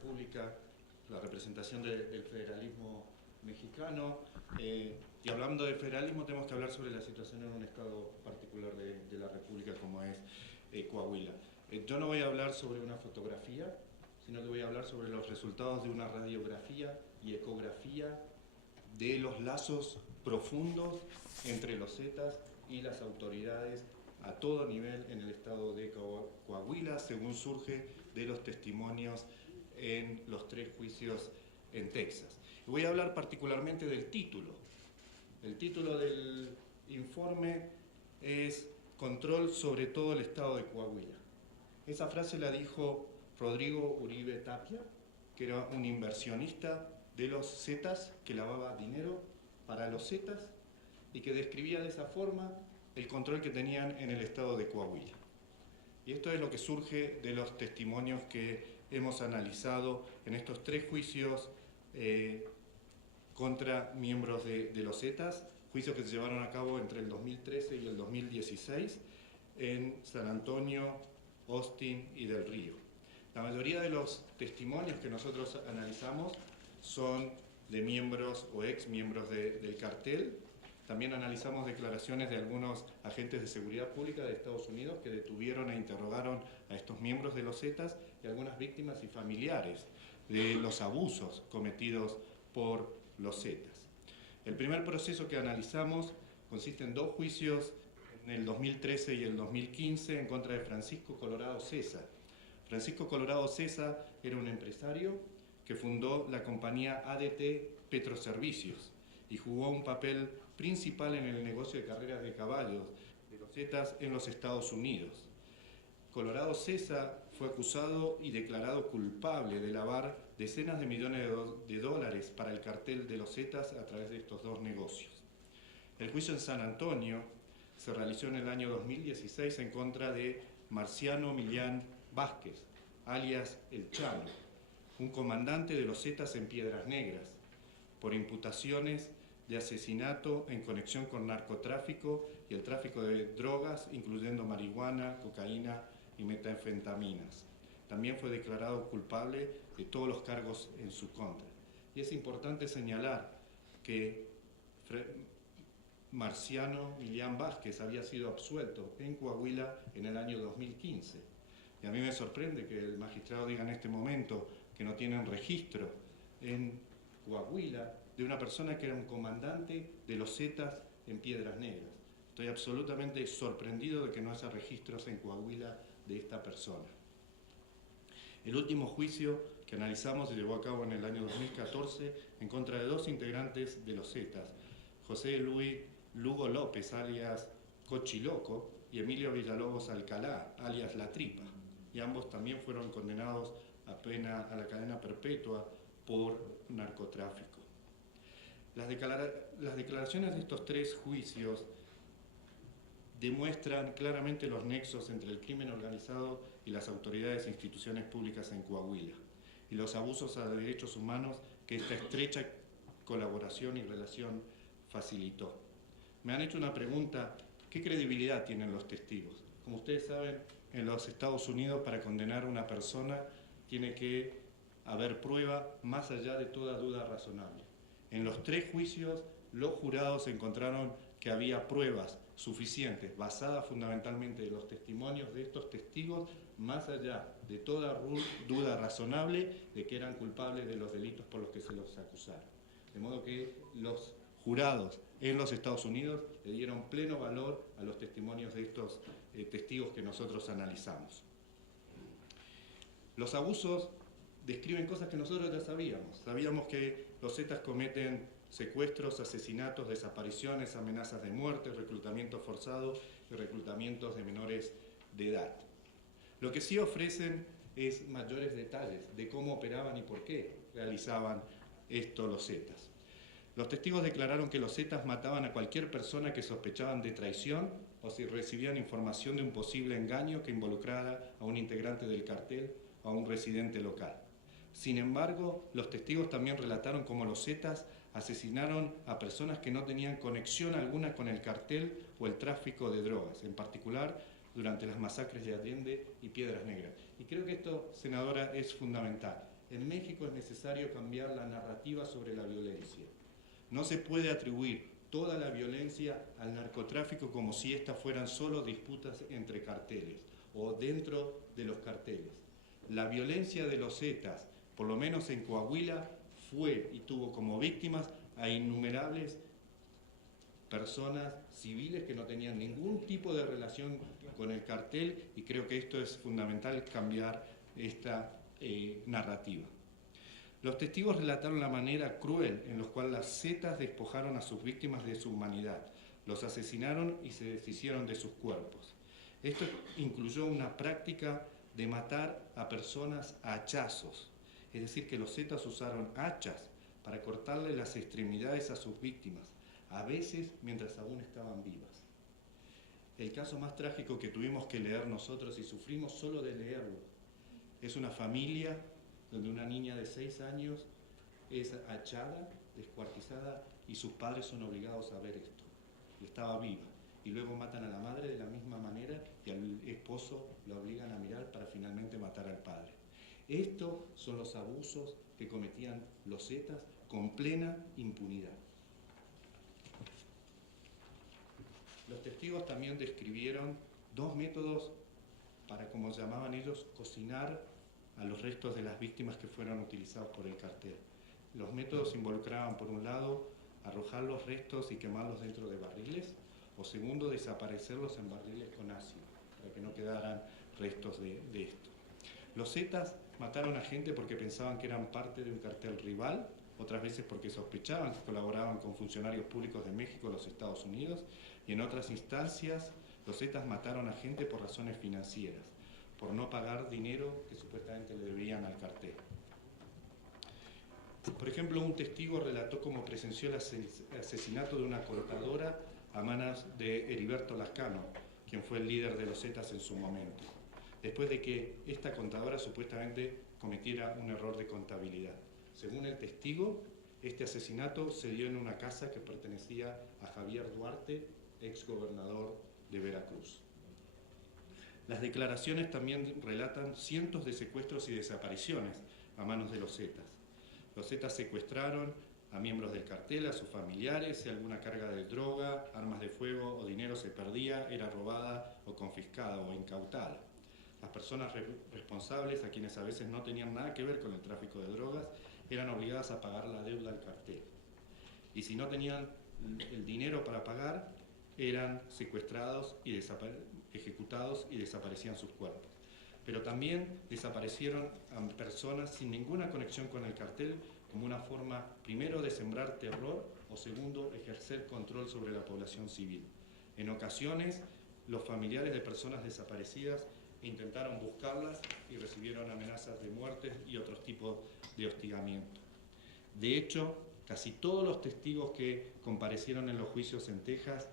República, la representación del federalismo mexicano. Y hablando de federalismo tenemos que hablar sobre la situación en un estado particular de la República como es Coahuila. Yo no voy a hablar sobre una fotografía, sino que voy a hablar sobre los resultados de una radiografía y ecografía de los lazos profundos entre los Zetas y las autoridades a todo nivel en el estado de Coahuila, según surge de los testimonios en los 3 juicios en Texas. Y voy a hablar particularmente del título. El título del informe es Control sobre todo el estado de Coahuila. Esa frase la dijo Rodrigo Uribe Tapia, que era un inversionista de los Zetas, que lavaba dinero para los Zetas y que describía de esa forma el control que tenían en el estado de Coahuila. Y esto es lo que surge de los testimonios que hemos analizado en estos 3 juicios contra miembros de los Zetas, juicios que se llevaron a cabo entre el 2013 y el 2016 en San Antonio, Austin y Del Río. La mayoría de los testimonios que nosotros analizamos son de miembros o ex miembros del cartel. También analizamos declaraciones de algunos agentes de seguridad pública de Estados Unidos que detuvieron e interrogaron a estos miembros de los Zetas y algunas víctimas y familiares de los abusos cometidos por los Zetas. El primer proceso que analizamos consiste en 2 juicios en el 2013 y el 2015 en contra de Francisco Colorado Cesa. Francisco Colorado Cesa era un empresario que fundó la compañía ADT Petroservicios y jugó un papel principal en el negocio de carreras de caballos de los Zetas en los Estados Unidos. Colorado Cesa fue acusado y declarado culpable de lavar decenas de millones de dólares para el cartel de los Zetas a través de estos 2 negocios. El juicio en San Antonio se realizó en el año 2016 en contra de Marciano Millán Vázquez, alias El Chano, un comandante de los Zetas en Piedras Negras, por imputaciones de asesinato en conexión con narcotráfico y el tráfico de drogas, incluyendo marihuana, cocaína y metanfetaminas. También fue declarado culpable de todos los cargos en su contra. Y es importante señalar que Marciano Millán Vázquez había sido absuelto en Coahuila en el año 2015. Y a mí me sorprende que el magistrado diga en este momento que no tienen registro en Coahuila de una persona que era un comandante de los Zetas en Piedras Negras. Estoy absolutamente sorprendido de que no haya registros en Coahuila de esta persona. El último juicio que analizamos se llevó a cabo en el año 2014 en contra de 2 integrantes de los Zetas, José Luis Lugo López, alias Cochiloco, y Emilio Villalobos Alcalá, alias La Tripa, y ambos también fueron condenados a la cadena perpetua por narcotráfico. Las declaraciones de estos 3 juicios demuestran claramente los nexos entre el crimen organizado y las autoridades e instituciones públicas en Coahuila y los abusos a derechos humanos que esta estrecha colaboración y relación facilitó. Me han hecho una pregunta: ¿qué credibilidad tienen los testigos? Como ustedes saben, en los Estados Unidos para condenar a una persona tiene que haber prueba más allá de toda duda razonable. En los 3 juicios los jurados encontraron que había pruebas suficientes, basadas fundamentalmente en los testimonios de estos testigos, más allá de toda duda razonable de que eran culpables de los delitos por los que se los acusaron. De modo que los jurados en los Estados Unidos le dieron pleno valor a los testimonios de estos testigos que nosotros analizamos. Los abusos describen cosas que nosotros ya sabíamos. Sabíamos que los Zetas cometen secuestros, asesinatos, desapariciones, amenazas de muerte, reclutamiento forzado y reclutamientos de menores de edad. Lo que sí ofrecen es mayores detalles de cómo operaban y por qué realizaban esto los Zetas. Los testigos declararon que los Zetas mataban a cualquier persona que sospechaban de traición o si recibían información de un posible engaño que involucrara a un integrante del cartel o a un residente local. Sin embargo, los testigos también relataron cómo los Zetas asesinaron a personas que no tenían conexión alguna con el cartel o el tráfico de drogas, en particular durante las masacres de Allende y Piedras Negras. Y creo que esto, senadora, es fundamental. En México es necesario cambiar la narrativa sobre la violencia. No se puede atribuir toda la violencia al narcotráfico como si estas fueran solo disputas entre carteles o dentro de los carteles. La violencia de los Zetas, por lo menos en Coahuila, fue y tuvo como víctimas a innumerables personas civiles que no tenían ningún tipo de relación con el cartel, y creo que esto es fundamental, cambiar esta narrativa. Los testigos relataron la manera cruel en la cual las Zetas despojaron a sus víctimas de su humanidad, los asesinaron y se deshicieron de sus cuerpos. Esto incluyó una práctica de matar a personas a hachazos, es decir, que los Zetas usaron hachas para cortarle las extremidades a sus víctimas, a veces mientras aún estaban vivas. El caso más trágico que tuvimos que leer nosotros, y sufrimos solo de leerlo, es una familia donde una niña de 6 años es hachada, descuartizada, y sus padres son obligados a ver esto. Y estaba viva. Y luego matan a la madre de la misma manera y al esposo lo obligan a mirar para finalmente matar al padre. Estos son los abusos que cometían los Zetas con plena impunidad. Los testigos también describieron 2 métodos para, como llamaban ellos, cocinar a los restos de las víctimas que fueron utilizados por el cartel. Los métodos involucraban, por un lado, arrojar los restos y quemarlos dentro de barriles, o segundo, desaparecerlos en barriles con ácido, para que no quedaran restos de esto. Los Zetas mataron a gente porque pensaban que eran parte de un cartel rival, otras veces porque sospechaban que colaboraban con funcionarios públicos de México o los Estados Unidos, y en otras instancias los Zetas mataron a gente por razones financieras, por no pagar dinero que supuestamente le debían al cartel. Por ejemplo, un testigo relató cómo presenció el asesinato de una cortadora a manos de Heriberto Lascano, quien fue el líder de los Zetas en su momento, después de que esta contadora supuestamente cometiera un error de contabilidad. Según el testigo, este asesinato se dio en una casa que pertenecía a Javier Duarte, ex gobernador de Veracruz. Las declaraciones también relatan cientos de secuestros y desapariciones a manos de los Zetas. Los Zetas secuestraron a miembros del cartel, a sus familiares, si alguna carga de droga, armas de fuego o dinero se perdía, era robada o confiscada o incautada. Las personas responsables, a quienes a veces no tenían nada que ver con el tráfico de drogas, eran obligadas a pagar la deuda al cartel. Y si no tenían el dinero para pagar, eran secuestrados y ejecutados y desaparecían sus cuerpos. Pero también desaparecieron a personas sin ninguna conexión con el cartel, como una forma, primero, de sembrar terror, o segundo, ejercer control sobre la población civil. En ocasiones, los familiares de personas desaparecidas intentaron buscarlas y recibieron amenazas de muerte y otros tipos de hostigamiento. De hecho, casi todos los testigos que comparecieron en los juicios en Texas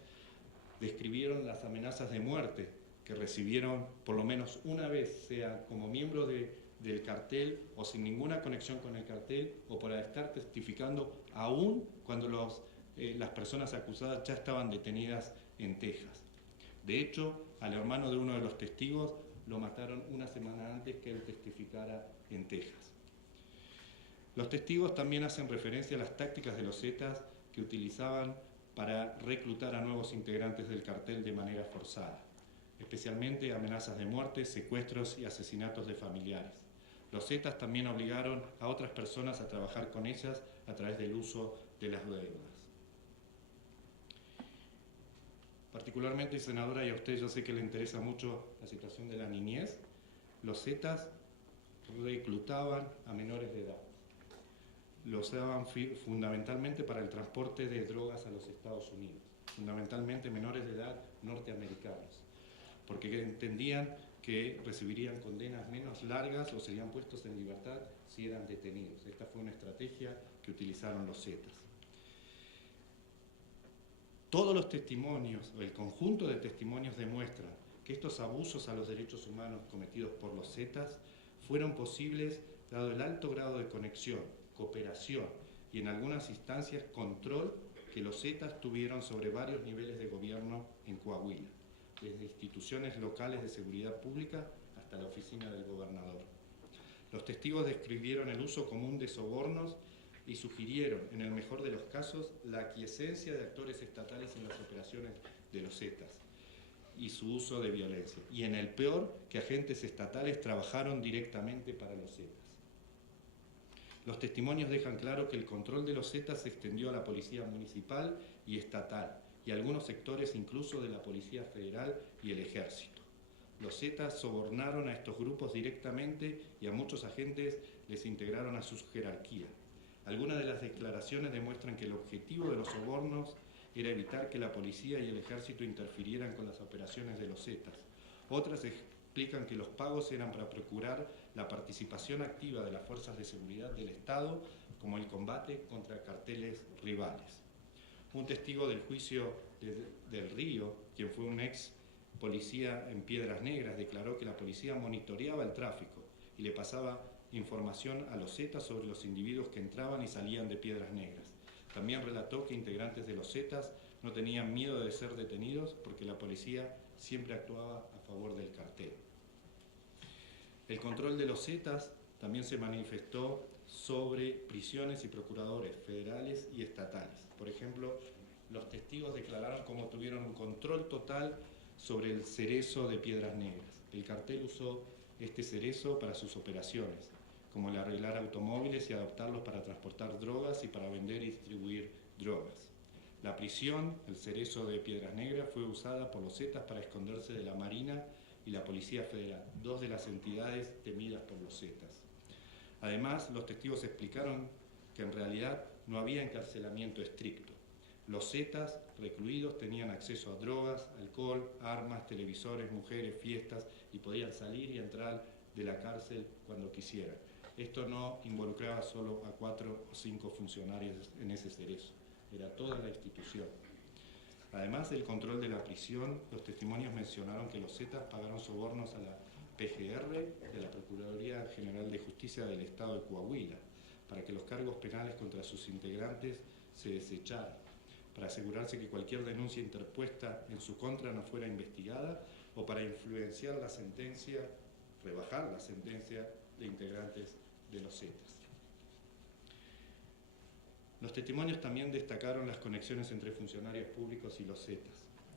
describieron las amenazas de muerte que recibieron por lo menos una vez, sea como miembro del cartel o sin ninguna conexión con el cartel, o por estar testificando aún cuando las personas acusadas ya estaban detenidas en Texas. De hecho, al hermano de uno de los testigos lo mataron una semana antes que él testificara en Texas. Los testigos también hacen referencia a las tácticas de los Zetas que utilizaban para reclutar a nuevos integrantes del cartel de manera forzada, especialmente amenazas de muerte, secuestros y asesinatos de familiares. Los Zetas también obligaron a otras personas a trabajar con ellas a través del uso de las deudas. Particularmente, senadora, y a usted yo sé que le interesa mucho la situación de la niñez, los Zetas reclutaban a menores de edad. Los usaban fundamentalmente para el transporte de drogas a los Estados Unidos, fundamentalmente menores de edad norteamericanos, porque entendían que recibirían condenas menos largas o serían puestos en libertad si eran detenidos. Esta fue una estrategia que utilizaron los Zetas. Todos los testimonios, o el conjunto de testimonios, demuestran que estos abusos a los derechos humanos cometidos por los Zetas fueron posibles dado el alto grado de conexión, cooperación y en algunas instancias control que los Zetas tuvieron sobre varios niveles de gobierno en Coahuila, desde instituciones locales de seguridad pública hasta la oficina del gobernador. Los testigos describieron el uso común de sobornos y sugirieron, en el mejor de los casos, la aquiescencia de actores estatales en las operaciones de los Zetas y su uso de violencia, y en el peor, que agentes estatales trabajaron directamente para los Zetas. Los testimonios dejan claro que el control de los Zetas se extendió a la policía municipal y estatal, y a algunos sectores incluso de la Policía Federal y el Ejército. Los Zetas sobornaron a estos grupos directamente y a muchos agentes les integraron a sus jerarquías. Algunas de las declaraciones demuestran que el objetivo de los sobornos era evitar que la policía y el ejército interfirieran con las operaciones de los Zetas. Otras explican que los pagos eran para procurar la participación activa de las fuerzas de seguridad del Estado, como el combate contra carteles rivales. Un testigo del juicio del Río, quien fue un ex policía en Piedras Negras, declaró que la policía monitoreaba el tráfico y le pasaba información a los Zetas sobre los individuos que entraban y salían de Piedras Negras. También relató que integrantes de los Zetas no tenían miedo de ser detenidos porque la policía siempre actuaba a favor del cartel. El control de los Zetas también se manifestó sobre prisiones y procuradores federales y estatales. Por ejemplo, los testigos declararon cómo tuvieron un control total sobre el cerezo de Piedras Negras. El cartel usó este cerezo para sus operaciones, como el arreglar automóviles y adaptarlos para transportar drogas y para vender y distribuir drogas. La prisión, el cerezo de Piedras Negras, fue usada por los Zetas para esconderse de la Marina y la Policía Federal, dos de las entidades temidas por los Zetas. Además, los testigos explicaron que en realidad no había encarcelamiento estricto. Los Zetas recluidos tenían acceso a drogas, alcohol, armas, televisores, mujeres, fiestas y podían salir y entrar de la cárcel cuando quisieran. Esto no involucraba solo a 4 o 5 funcionarios en ese cerezo, era toda la institución. Además del control de la prisión, los testimonios mencionaron que los Zetas pagaron sobornos a la PGR de la Procuraduría General de Justicia del Estado de Coahuila para que los cargos penales contra sus integrantes se desecharan, para asegurarse que cualquier denuncia interpuesta en su contra no fuera investigada o para influenciar la sentencia, rebajar la sentencia de integrantes de los Zetas. Los testimonios también destacaron las conexiones entre funcionarios públicos y los Zetas.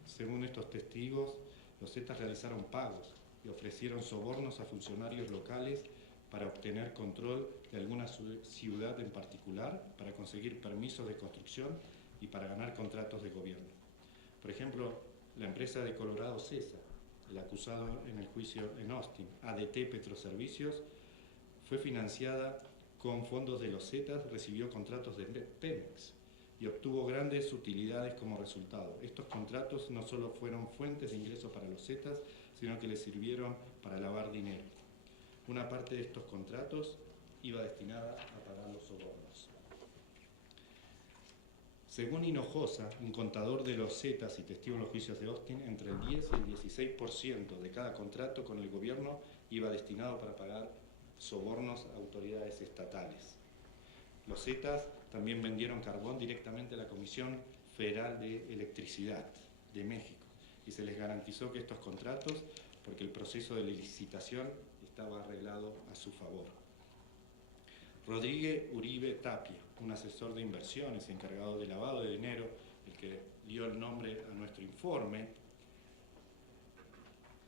Según estos testigos, los Zetas realizaron pagos y ofrecieron sobornos a funcionarios locales para obtener control de alguna ciudad en particular, para conseguir permisos de construcción y para ganar contratos de gobierno. Por ejemplo, la empresa de Colorado César, el acusado en el juicio en Austin, ADT Petroservicios, fue financiada con fondos de los Zetas, recibió contratos de Pemex y obtuvo grandes utilidades como resultado. Estos contratos no solo fueron fuentes de ingresos para los Zetas, sino que les sirvieron para lavar dinero. Una parte de estos contratos iba destinada a pagar los sobornos. Según Hinojosa, un contador de los Zetas y testigo en los juicios de Austin, entre el 10 y el 16% de cada contrato con el gobierno iba destinado para pagar sobornos a autoridades estatales. Los Zetas también vendieron carbón directamente a la Comisión Federal de Electricidad de México y se les garantizó que estos contratos, porque el proceso de licitación estaba arreglado a su favor. Rodríguez Uribe Tapia, un asesor de inversiones encargado de lavado de dinero, el que dio el nombre a nuestro informe,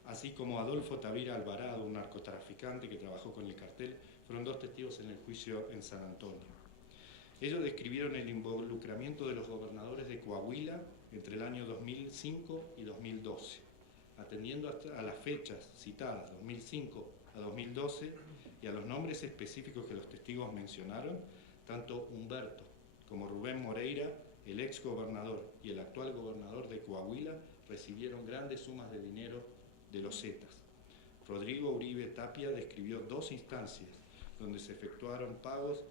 así como Adolfo Tavira Alvarado, un narcotraficante que trabajó con el cartel, fueron dos testigos en el juicio en San Antonio. Ellos describieron el involucramiento de los gobernadores de Coahuila entre el año 2005 y 2012, atendiendo a las fechas citadas, 2005 a 2012, y a los nombres específicos que los testigos mencionaron, tanto Humberto como Rubén Moreira, el ex gobernador y el actual gobernador de Coahuila, recibieron grandes sumas de dinero de los Zetas. Rodrigo Uribe Tapia describió 2 instancias donde se efectuaron pagos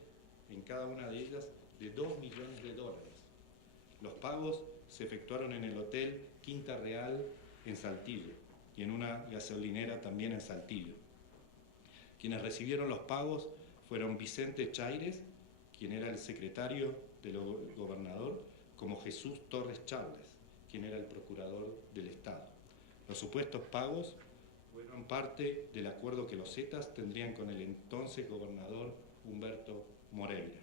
en cada una de ellas de $2 millones. Los pagos se efectuaron en el Hotel Quinta Real en Saltillo y en una gasolinera también en Saltillo. Quienes recibieron los pagos fueron Vicente Chaires, quien era el secretario del gobernador, como Jesús Torres Charles, quien era el procurador del Estado. Los supuestos pagos fueron parte del acuerdo que los Zetas tendrían con el entonces gobernador Humberto Moreira.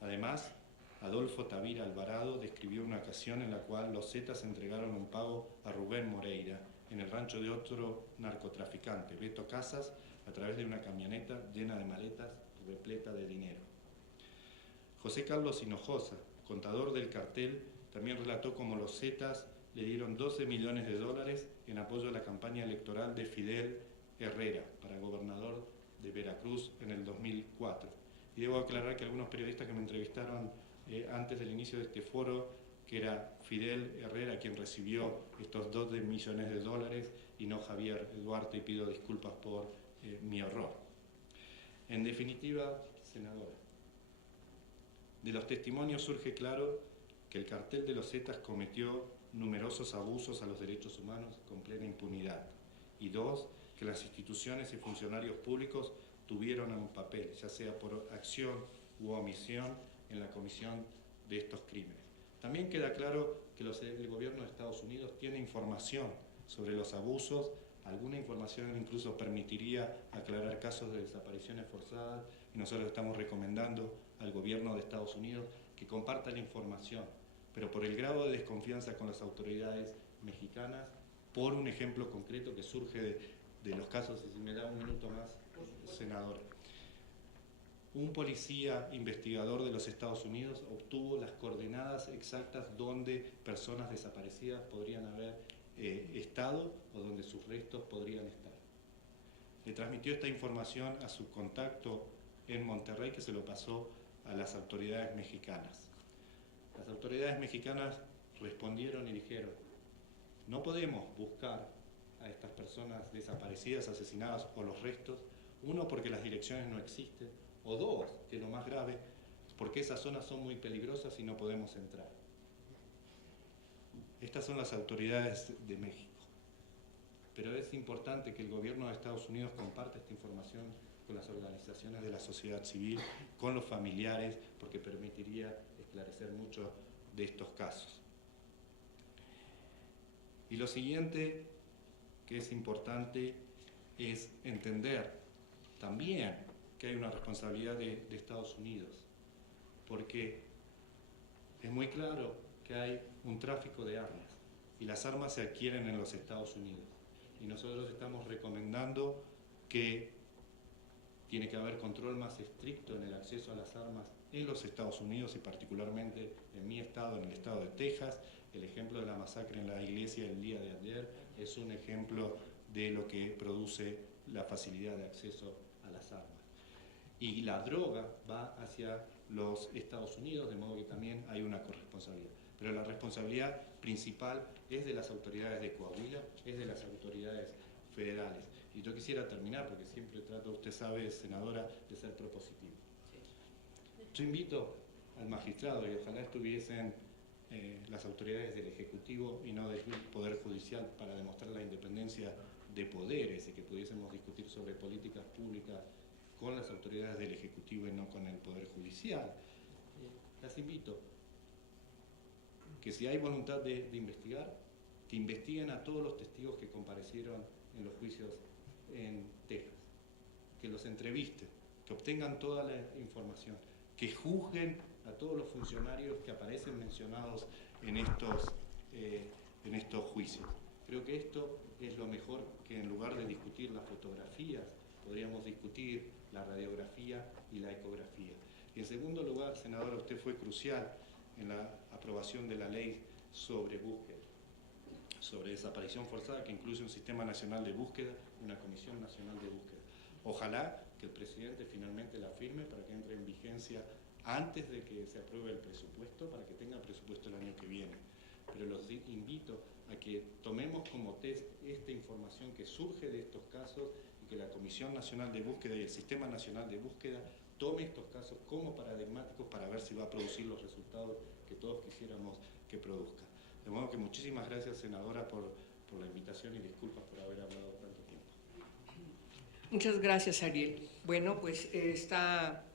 Además, Adolfo Tavira Alvarado describió una ocasión en la cual los Zetas entregaron un pago a Rubén Moreira en el rancho de otro narcotraficante, Beto Casas, a través de una camioneta llena de maletas repleta de dinero. José Carlos Hinojosa, contador del cartel, también relató cómo los Zetas le dieron 12 millones de dólares en apoyo a la campaña electoral de Fidel Herrera para gobernador de Veracruz en el 2004. Y debo aclarar que algunos periodistas que me entrevistaron antes del inicio de este foro, que era Fidel Herrera quien recibió estos 12 millones de dólares y no Javier Duarte, y pido disculpas por mi error. En definitiva, senadora, de los testimonios surge claro que el cartel de los Zetas cometió numerosos abusos a los derechos humanos con plena impunidad. Y dos, que las instituciones y funcionarios públicos tuvieron un papel, ya sea por acción u omisión, en la comisión de estos crímenes. También queda claro que el gobierno de Estados Unidos tiene información sobre los abusos, alguna información incluso permitiría aclarar casos de desapariciones forzadas, y nosotros estamos recomendando al gobierno de Estados Unidos que comparta la información, pero por el grado de desconfianza con las autoridades mexicanas, por un ejemplo concreto que surge de los casos, y si me da un minuto más, senador. Un policía investigador de los Estados Unidos obtuvo las coordenadas exactas donde personas desaparecidas podrían haber estado o donde sus restos podrían estar. Le transmitió esta información a su contacto en Monterrey, que se lo pasó a las autoridades mexicanas. Las autoridades mexicanas respondieron y dijeron: no podemos buscar a estas personas desaparecidas, asesinadas o los restos, uno, porque las direcciones no existen, o dos, que es lo más grave, porque esas zonas son muy peligrosas y no podemos entrar. Estas son las autoridades de México. Pero es importante que el gobierno de Estados Unidos comparta esta información con las organizaciones de la sociedad civil, con los familiares, porque permitiría esclarecer muchos de estos casos. Y lo siguiente que es importante es entender también que hay una responsabilidad de Estados Unidos, porque es muy claro que hay un tráfico de armas y las armas se adquieren en los Estados Unidos, y nosotros estamos recomendando que tiene que haber control más estricto en el acceso a las armas en los Estados Unidos, y particularmente en mi estado, en el estado de Texas. El ejemplo de la masacre en la iglesia el día de ayer es un ejemplo de lo que produce la facilidad de acceso a las armas. Y la droga va hacia los Estados Unidos, de modo que también hay una corresponsabilidad. Pero la responsabilidad principal es de las autoridades de Coahuila, es de las autoridades federales. Y yo quisiera terminar, porque siempre trato, usted sabe, senadora, de ser propositivo. Yo invito al magistrado, y ojalá estuviesen las autoridades del Ejecutivo y no del Poder Judicial, para demostrar la independencia de poderes y que pudiésemos discutir sobre políticas públicas con las autoridades del Ejecutivo y no con el Poder Judicial. Las invito que, si hay voluntad de investigar, que investiguen a todos los testigos que comparecieron en los juicios en Texas, que los entrevisten, que obtengan toda la información, que juzguen a todos los funcionarios que aparecen mencionados en estos juicios. Creo que esto es lo mejor, que en lugar de discutir las fotografías, podríamos discutir la radiografía y la ecografía. Y en segundo lugar, senadora, usted fue crucial en la aprobación de la ley sobre búsqueda, sobre desaparición forzada, que incluye un sistema nacional de búsqueda, una comisión nacional de búsqueda. Ojalá que el presidente finalmente la firme para que entre en vigencia antes de que se apruebe el presupuesto, para que tenga presupuesto el año que viene. Pero los invito a que tomemos como test esta información que surge de estos casos, y que la Comisión Nacional de Búsqueda y el Sistema Nacional de Búsqueda tome estos casos como paradigmáticos para ver si va a producir los resultados que todos quisiéramos que produzca. De modo que muchísimas gracias, senadora, por la invitación, y disculpas por haber hablado tanto tiempo. Muchas gracias, Ariel. Bueno, pues está